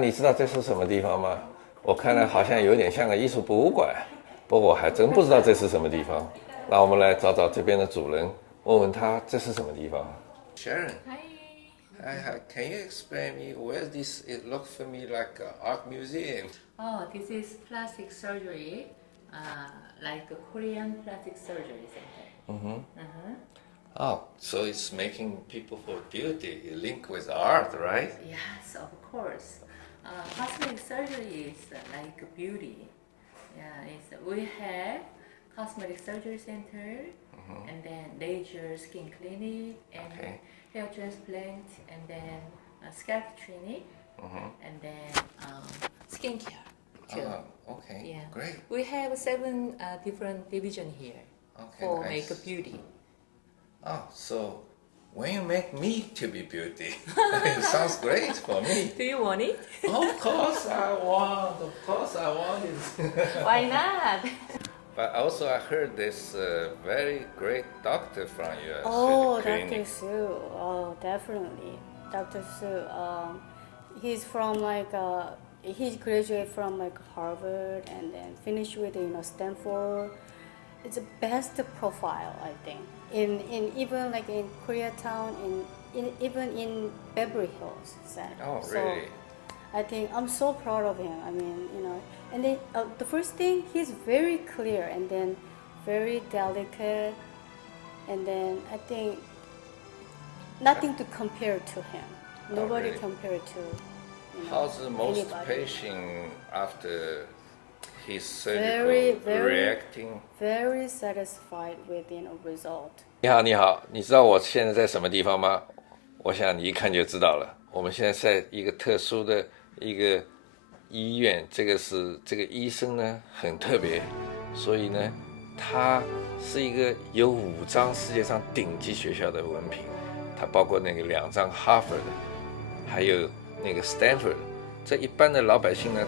你知道这是什么地方吗？我看了好像有点像个艺术博物馆，不过我还真不知道这是什么地方。那我们来找找这边的主人，问问他这是什么地方。Sharon, can you explain me where this? It looks for me like an art museum. Oh, this is plastic surgery, like a Korean plastic surgery center. Oh, so it's making people for beauty, link with art, right? Yes, of course. Cosmetic surgery is like beauty. Yeah, we have cosmetic surgery center, and then laser skin clinic, and Okay. hair transplant, and then scalp clinic, and then skincare too. Oh, okay. Yeah. Great. We have 7 different division here Okay, for nice. makeup beauty. Oh, so when you make me to be beauty, it sounds great for me. Do you want it? Of course I want. Of course I want it. Why not? But also I heard this very great doctor from your Oh, clinic. Dr. Su. Oh, definitely. Dr. Su. He's from he graduated from Harvard and then finished with Stanford. It's the best profile, I think. In even in Koreatown, even in Beverly Hills. Oh, So really? I think I'm so proud of him. I mean, and then the first thing, he's very clear and then very delicate, and then I think nothing to compare to him. Nobody really? compared to. How's the most anybody. patient after his surgical Very reacting? Very satisfied with result. 你好，你好，你知道我现在在什么地方吗？我想你一看就知道了。我们现在在一个特殊的一个医院，这个医生呢很特别，所以呢，他是一个有5张世界上顶级学校的文凭，他包括那个2张哈佛的，还有那个 Stanford。这一般的老百姓呢，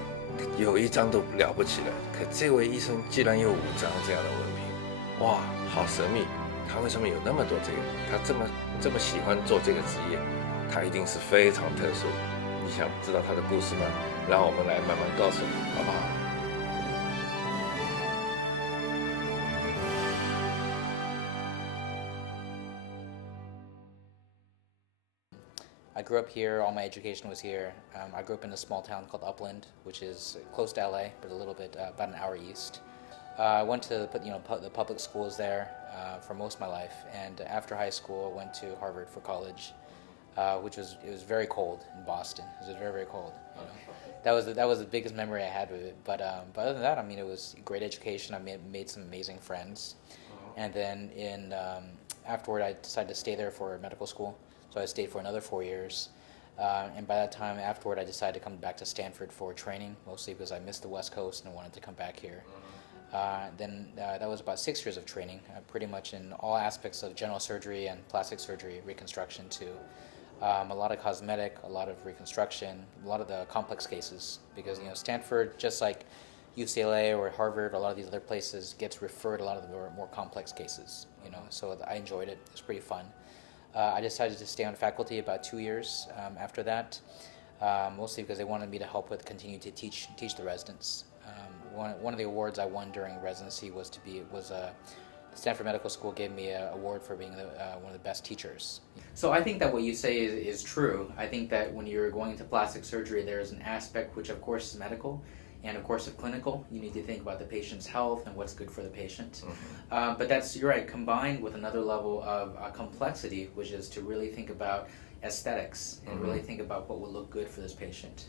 有1张都了不起了，可这位医生居然有5张这样的文凭，哇，好神秘！他为什么有那么多这个？他这么喜欢做这个职业，他一定是非常特殊。你想知道他的故事吗？让我们来慢慢告诉你，好不好？I grew up here. All my education was here. I grew up in a small town called Upland, which is close to LA, but a little bit about an hour east. I went to the public schools there for most of my life, and after high school, I went to Harvard for college, which was very cold in Boston. It was very cold. That was the biggest memory I had with it. But other than that, I mean, it was great education. I made some amazing friends, and then afterward, I decided to stay there for medical school. So I stayed for another 4 years. And by that time, afterward, I decided to come back to Stanford for training, mostly because I missed the West Coast and I wanted to come back here. Then that was about 6 years of training, pretty much in all aspects of general surgery and plastic surgery, reconstruction too. A lot of cosmetic, a lot of reconstruction, a lot of the complex cases, because Stanford, just like UCLA or Harvard, a lot of these other places, gets referred a lot of the more complex cases. So I enjoyed it. It was pretty fun. I decided to stay on faculty about 2 years after that, mostly because they wanted me to continue to teach the residents. One of the awards I won during residency was Stanford Medical School gave me an award for being one of the best teachers. So I think that what you say is true. I think that when you're going into plastic surgery, there's an aspect which, of course, is medical, and of course, of clinical. You need to think about the patient's health and what's good for the patient. But you're right, combined with another level of complexity, which is to really think about aesthetics and really think about what will look good for this patient.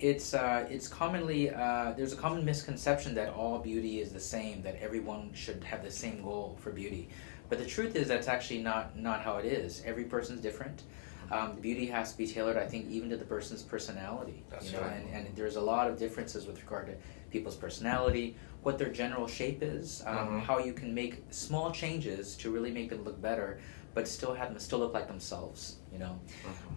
It's commonly there's a common misconception that all beauty is the same, that everyone should have the same goal for beauty. But the truth is that's actually not how it is. Every person's different. Beauty has to be tailored, I think, even to the person's personality. That's right. And there's a lot of differences with regard to people's personality, what their general shape is, how you can make small changes to really make them look better, but still have them still look like themselves.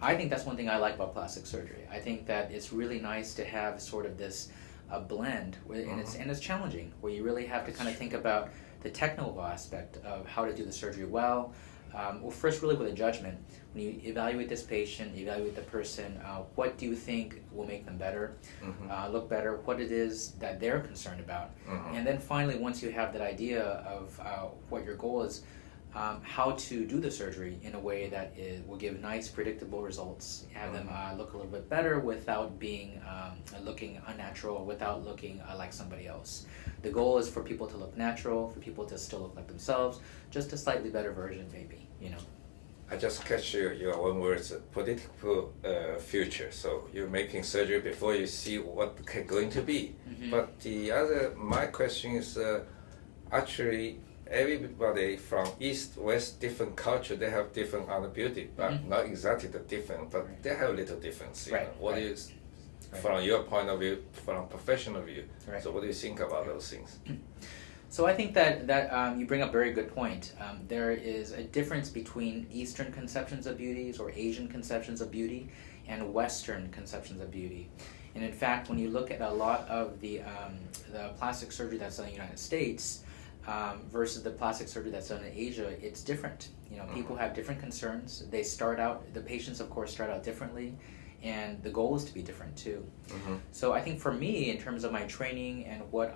I think that's one thing I like about plastic surgery. I think that it's really nice to have sort of this blend, and it's challenging, where you really have to kind of think about the technical aspect of how to do the surgery well. First, really with a judgment. when you evaluate this patient, evaluate the person, what do you think will make them better, look better, what it is that they're concerned about. And then finally, once you have that idea of what your goal is, how to do the surgery in a way that will give nice, predictable results, have them look a little bit better without being looking unnatural, without looking like somebody else. The goal is for people to look natural, for people to still look like themselves, just a slightly better version, maybe, you know. I just catch your one words, predictable future. So you're making surgery before you see what going to be. But my question is, actually, everybody from east, west, different culture, they have different other beauty, but not exactly the different, but they have a little difference. Right. What is, from your point of view, from professional view, so what do you think about those things? So I think that you bring up a very good point. There is a difference between Eastern conceptions of beauties or Asian conceptions of beauty and Western conceptions of beauty. And in fact, when you look at a lot of the plastic surgery that's done in the United States versus the plastic surgery that's done in Asia, it's different. You know, people have different concerns. The patients, of course, start out differently, and the goal is to be different too. So I think for me, in terms of my training and what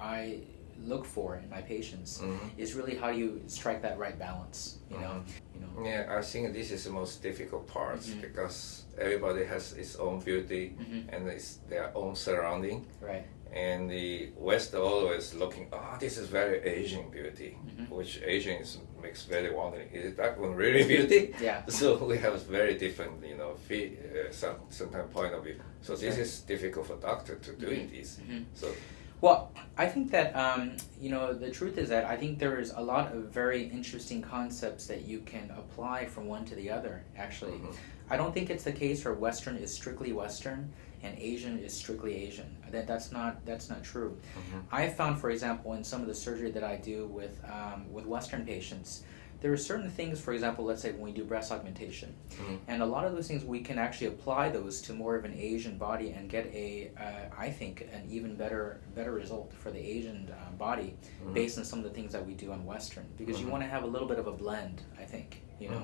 I look for in my patients is really how do you strike that right balance, you know. Yeah, I think this is the most difficult part because everybody has its own beauty and it's their own surrounding. Right. And the West always looking, this is very Asian beauty, which Asians makes very wondering, is that one really beauty? Yeah. So we have very different, sometimes point of view. So this is difficult for doctor to doing this. So. Well, I think that, the truth is that I think there is a lot of very interesting concepts that you can apply from one to the other, actually. I don't think it's the case where Western is strictly Western and Asian is strictly Asian. That's not true. I found, for example, in some of the surgery that I do with Western patients, there are certain things, for example, let's say when we do breast augmentation, and a lot of those things we can actually apply those to more of an Asian body and get I think, an even better result for the Asian body based on some of the things that we do on Western, because you want to have a little bit of a blend, I think, you know.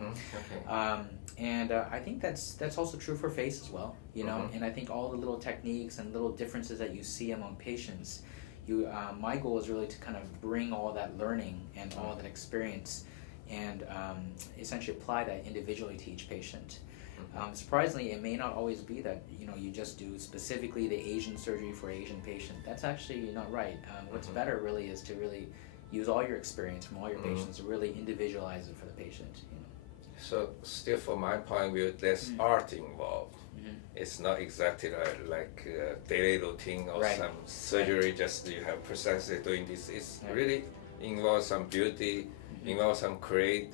And I think that's also true for face as well, you know. And I think all the little techniques and little differences that you see among patients, my goal is really to kind of bring all that learning and all that experience and essentially apply that individually to each patient. Surprisingly, it may not always be that you just do specifically the Asian surgery for Asian patient. That's actually not right. What's better really is to really use all your experience from all your patients to really individualize it for the patient. So still, from my point of view, there's art involved. It's not exactly like daily routine or some surgery. Just you have precisely doing this. It's really involves some beauty. Involves some create.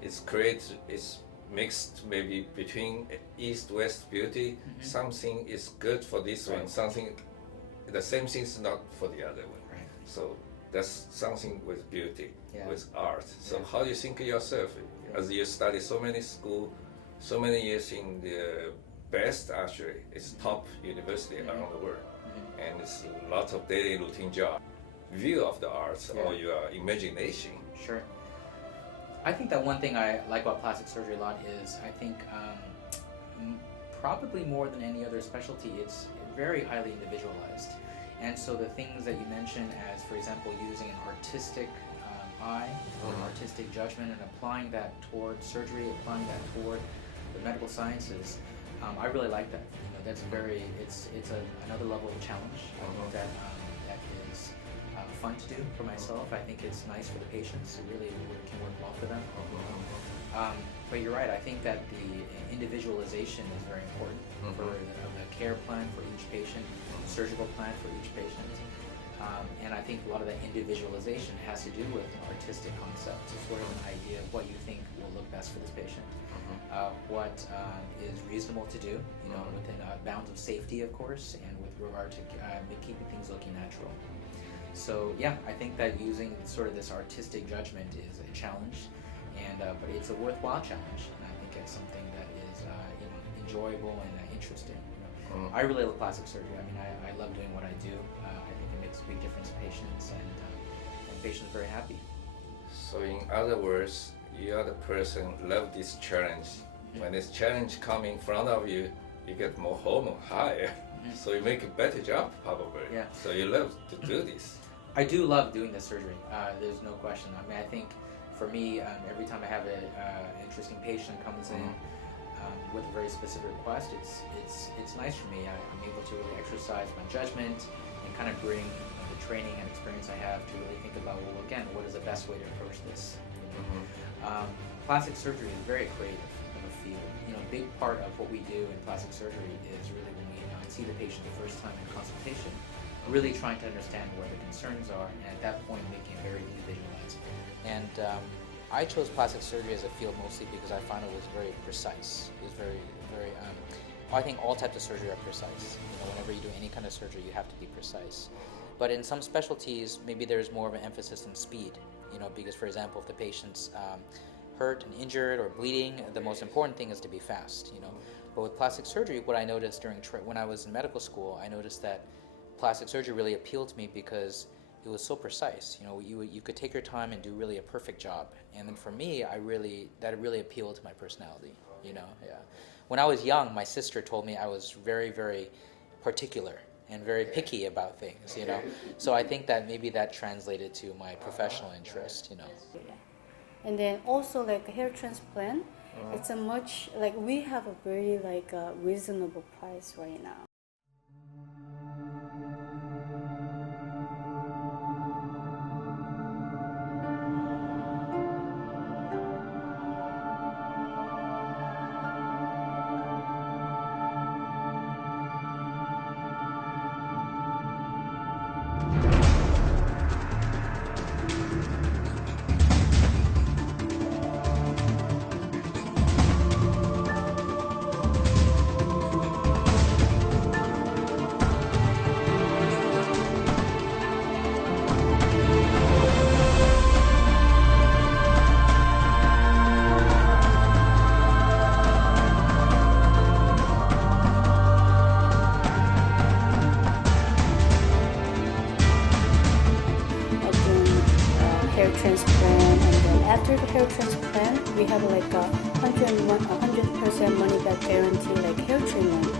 It's mixed maybe between East-West beauty. Something is good for this one. The same thing is not for the other one. Right. So that's something with beauty, with art. So how do you think yourself? As you study so many school, so many years in the best, actually, it's top university around the world, and it's a lot of daily routine job. View of the arts or your imagination. Sure. I think that one thing I like about plastic surgery a lot is I think probably more than any other specialty, it's very highly individualized. And so the things that you mentioned as, for example, using an artistic eye or an artistic judgment and applying that toward surgery, applying that toward the medical sciences, I really like that. That's it's another level of challenge. I think that is fun to do for myself. I think it's nice for the patients. It really can work well for them. But you're right. I think that the individualization is very important for the care plan for each patient, surgical plan for each patient. And I think a lot of that individualization has to do with artistic concepts, sort of an idea of what you think will look best for this patient, what is reasonable to do, within bounds of safety, of course, and with regard to keeping things looking natural. So yeah, I think that using sort of this artistic judgment is a challenge, and but it's a worthwhile challenge, and I think it's something that is enjoyable and interesting. I really love plastic surgery. I mean, I love doing what I do. I think it makes a big difference to patients, and patients are very happy. So in other words, you are the person love this challenge. When this challenge come in front of you, you get more hormone higher. So you make a better job probably. Yeah. So you love to do this. I do love doing the surgery. There's no question. I mean, I think for me, every time I have an interesting patient comes in with a very specific request, it's nice for me. I'm able to really exercise my judgment and kind of bring the training and experience I have to really think about, well, again, what is the best way to approach this? Plastic surgery is very creative of a field. You know, a big part of what we do in plastic surgery is really when we see the patient the first time in consultation, really trying to understand where the concerns are, and at that point making it very individualized. And I chose plastic surgery as a field mostly because I found it was very precise. It was very, I think all types of surgery are precise. You know, whenever you do any kind of surgery, you have to be precise. But in some specialties, maybe there's more of an emphasis on speed. You know, because for example, if the patient's hurt and injured or bleeding, the most important thing is to be fast. You know, but with plastic surgery, what I noticed when I was in medical school, I noticed that plastic surgery really appealed to me because it was so precise. You know, you could take your time and do really a perfect job. And then for me, that really appealed to my personality. You know, yeah. When I was young, my sister told me I was very, very particular and very picky about things. You know, so I think that maybe that translated to my professional interest. You know. And then also like hair transplant, it's a much like we have a very like reasonable price right now. Hair transplant, and then after the hair transplant, we have like a 100% money back guarantee, like hair treatment.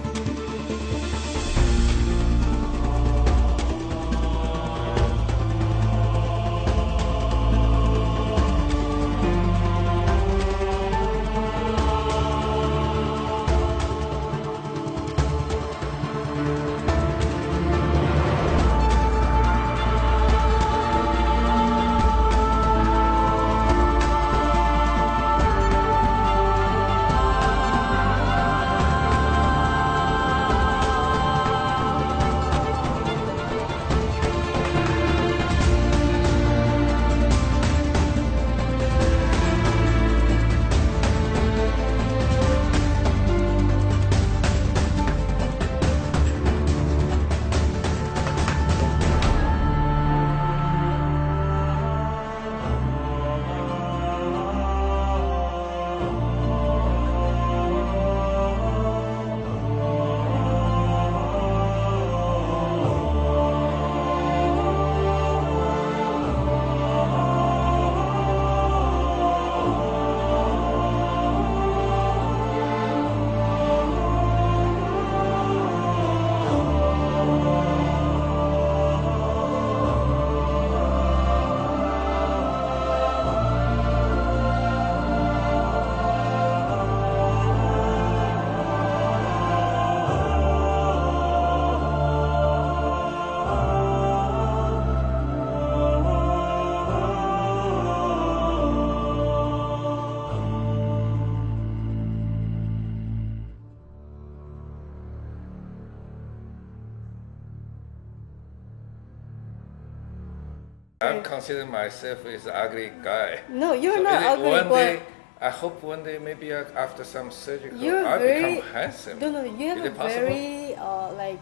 I've considered myself as an ugly guy. No, you're So not is it ugly, one but day, I hope one day maybe after some surgery, you're I'll very become handsome. no, you have Is a it possible? very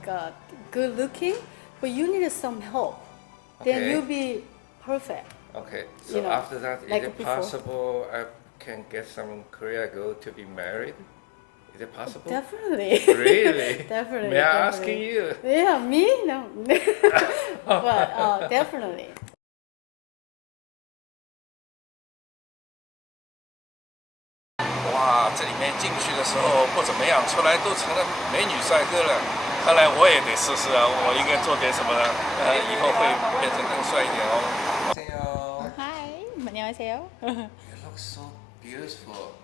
good looking, but you need some help. Then Okay. you'll be perfect. Okay, so You know, after that, is like it before. possible I can get some career goal to be married? Is it possible? Definitely. Really? Definitely. May I definitely. asking you? Yeah, me? No. But definitely. 面进去的时候不怎么样，出来都成了美女帅哥了。看来我也得试试啊，我应该做点什么，以后会变成更帅一点哦。Hi, 안녕하세요. You look so beautiful.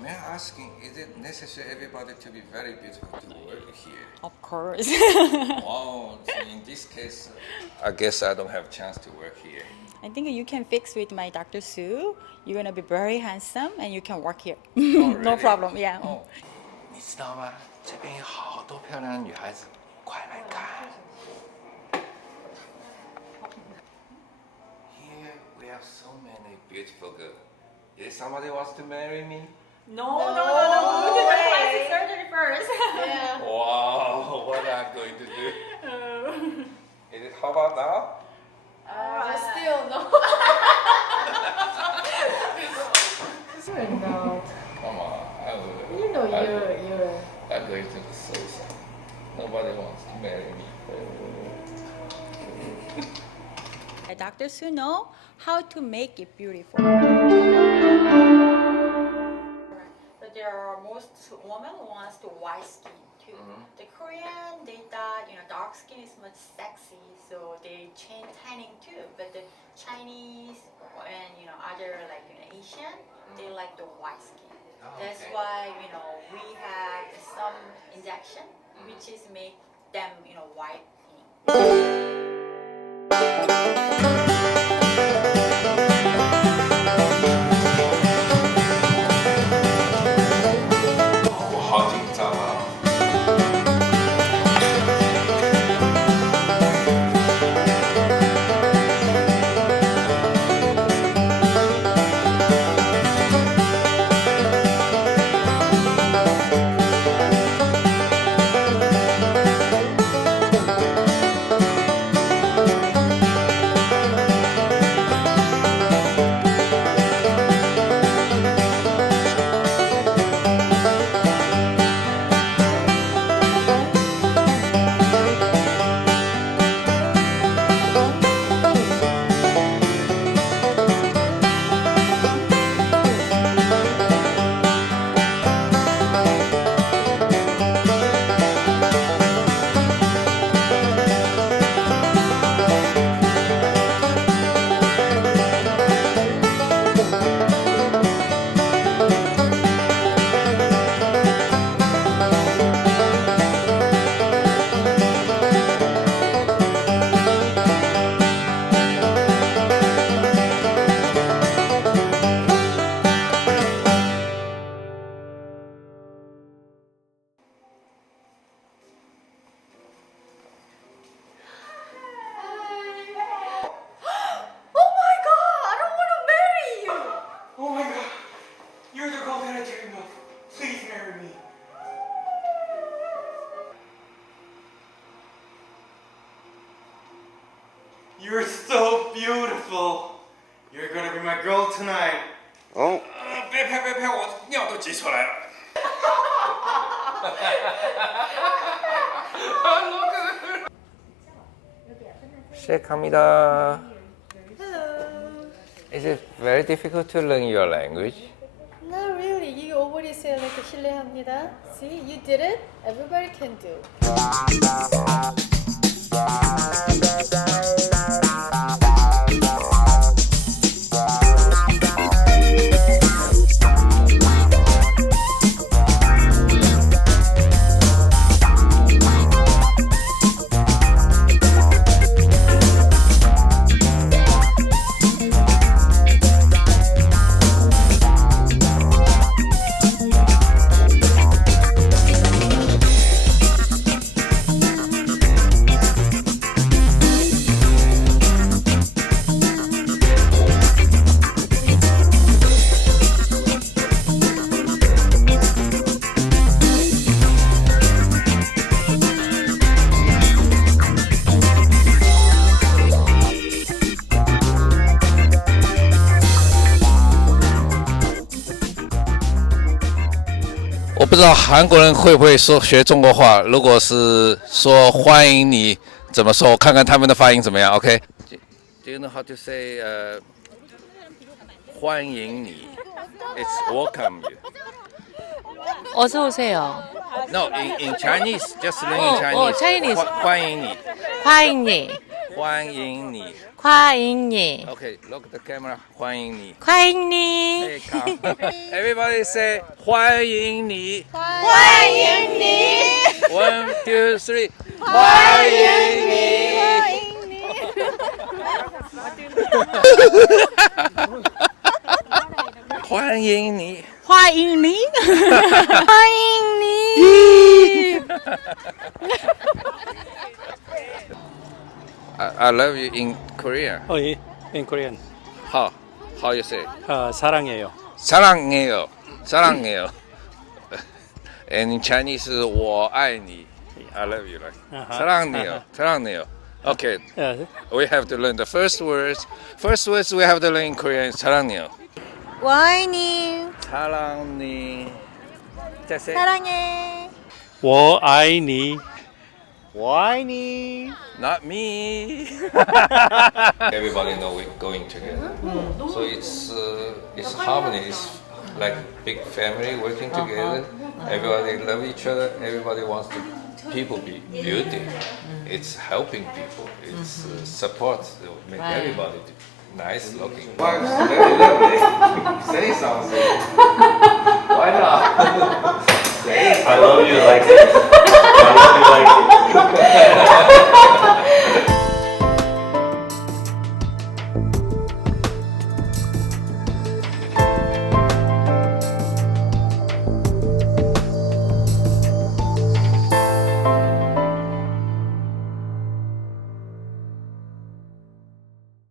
May I asking, is it necessary everybody to be very beautiful to work here? Of course. Wow, so in this case, I guess I don't have a chance to work here. I think you can fix with my Dr. Sue. You're gonna be very handsome and you can work here. Oh, No really? problem, yeah. 哦，你知道吗？这边有好多漂亮的女孩子，快来看。Here we have so many beautiful girls. Is somebody wants to marry me? No. We do the plastic surgery first. Yeah. Wow, what am I going to do? Is it, how about now? Still no. No. Come on, I will. You know you're. I'm going to the suicide. Nobody wants to marry me. Dr. Sue know how to make it beautiful. But there are most women wants to white skin too. The Korean they thought dark skin is much sexy, so they change tanning too. But the Chinese and other Asian, they like the white skin. That's okay. why we have some injection which is make them white. You're so beautiful. You're gonna be my girl tonight. 哦，别拍，我尿都挤出来了。시작합니다. Hello. Is it very difficult to learn your language? Not really. You already said like 실례합니다. See, you did it. Everybody can do. "我不知道韩国人会不会学中国话。如果是说欢迎你，怎么说？我看看他们的发音怎么样。OK。Do you know how to say 欢迎你？It's welcome you. 어서 오세요. No, in Chinese, just learn in Chinese. Chinese. 欢迎你， 과잉니. 欢迎你。 과잉니. Okay, look at the camera. 欢迎你。 과잉니. Hey, come. Everybody say 欢迎你。 One, two, three. 欢迎你。欢迎你。 과잉니. 과잉니. I love you in Korean. Oh, in Korean. How? How you say? 사랑해요. 사랑해요. 사랑해요. And in Chinese, 我爱你. I love you. Like. 사랑해요. 사랑해요. Okay, we have to learn the first words. First words we have to learn in Korean. 사랑해요. 와이니 사랑니. That's it. 사랑해. 我爱你. 我爱你. Not me. Everybody know we're going together. So it's harmony. It's like big family working together. Everybody love each other. Everybody wants to people be beauty. It's helping people. It's support. Make everybody nice looking. Very lovely. Say something. Why not? Say I love you like this.